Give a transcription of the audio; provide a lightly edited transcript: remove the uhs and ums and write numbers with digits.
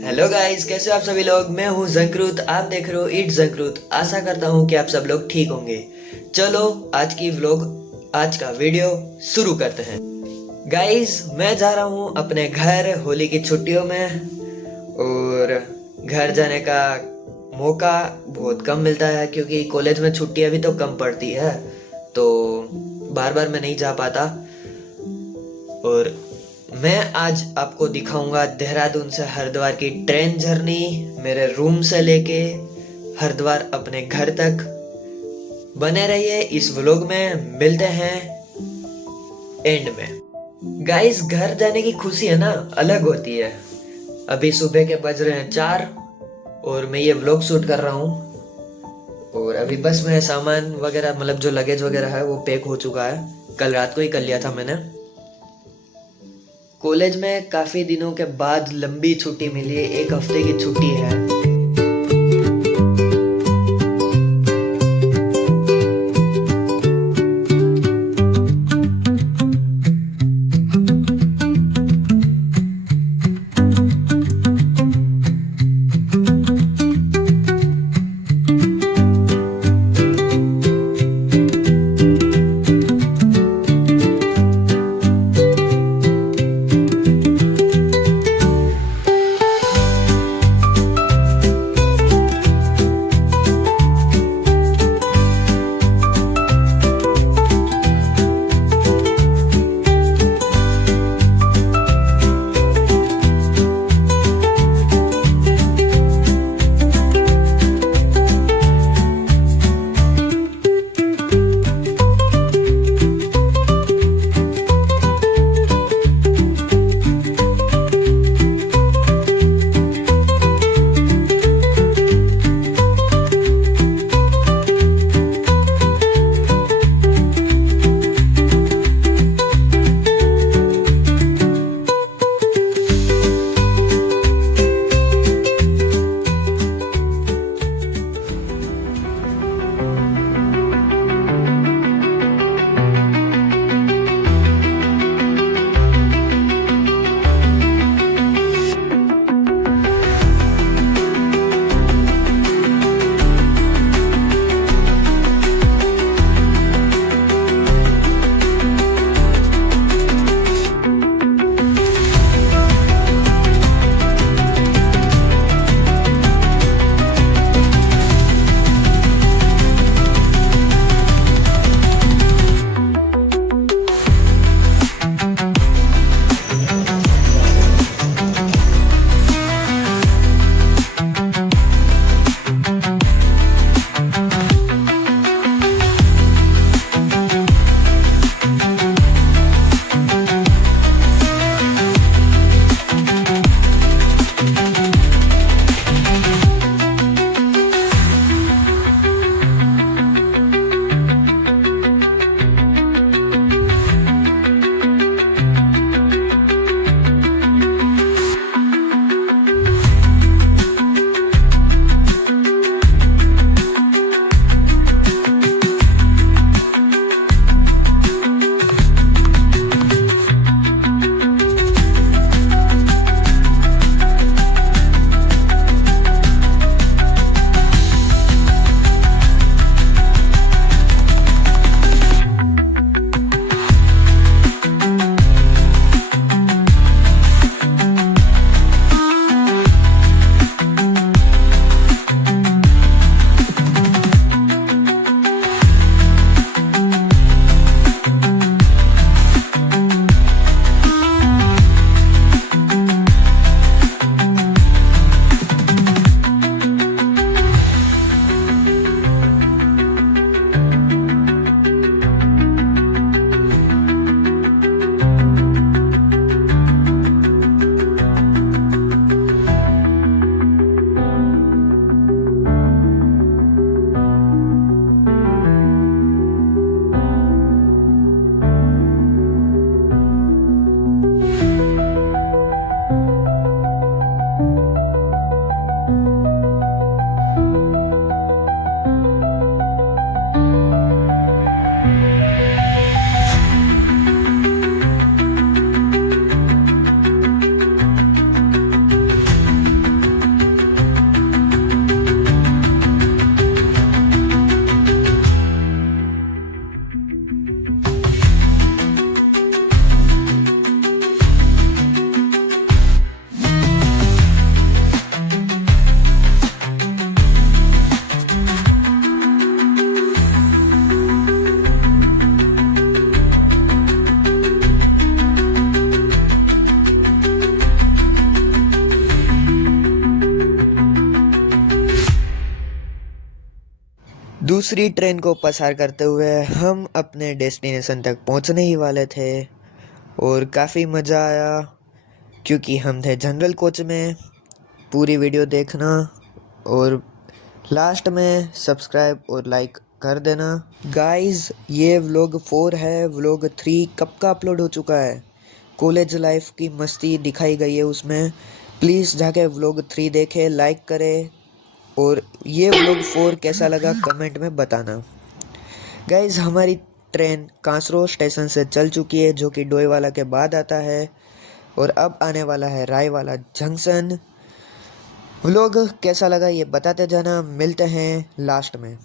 Hello guys, कैसे हो आप सभी लोग। मैं हूँ जंक्रुत, आप देख रहे हो इट जंक्रुत। आशा करता हूँ कि आप सब लोग ठीक होंगे। चलो आज का वीडियो शुरू करते हैं। गाइस, मैं जा रहा हूँ अपने घर होली की छुट्टियों में, और घर जाने का मौका बहुत कम मिलता है क्योंकि कॉलेज में छुट्टियां भी तो कम पड़ती है, तो बार बार मैं नहीं जा पाता। और मैं आज आपको दिखाऊंगा देहरादून से हरिद्वार की ट्रेन जर्नी, मेरे रूम से लेके हरिद्वार अपने घर तक। बने रहिए इस व्लॉग में, मिलते हैं एंड में। गाइस, घर जाने की खुशी है ना, अलग होती है। अभी सुबह के बज रहे हैं 4 और मैं ये व्लॉग शूट कर रहा हूँ। और अभी बस में सामान वगैरह, मतलब जो लगेज वगैरह है वो पैक हो चुका है। कल रात को ही कर लिया था मैंने। कॉलेज में काफी दिनों के बाद लंबी छुट्टी मिली है, 1 हफ्ते की छुट्टी है। दूसरी ट्रेन को पसार करते हुए हम अपने डेस्टिनेशन तक पहुंचने ही वाले थे और काफ़ी मज़ा आया क्योंकि हम थे जनरल कोच में। पूरी वीडियो देखना और लास्ट में सब्सक्राइब और लाइक कर देना। गाइस ये व्लॉग 4 है, व्लॉग 3 कब का अपलोड हो चुका है। कॉलेज लाइफ की मस्ती दिखाई गई है उसमें। प्लीज़ जाके व्लॉग 3 देखें, लाइक करें और ये व्लॉग 4 कैसा लगा कमेंट में बताना। गाइस हमारी ट्रेन कांसरो स्टेशन से चल चुकी है जो कि डोईवाला के बाद आता है और अब आने वाला है रायवाला जंक्शन। व्लॉग कैसा लगा ये बताते जाना, मिलते हैं लास्ट में।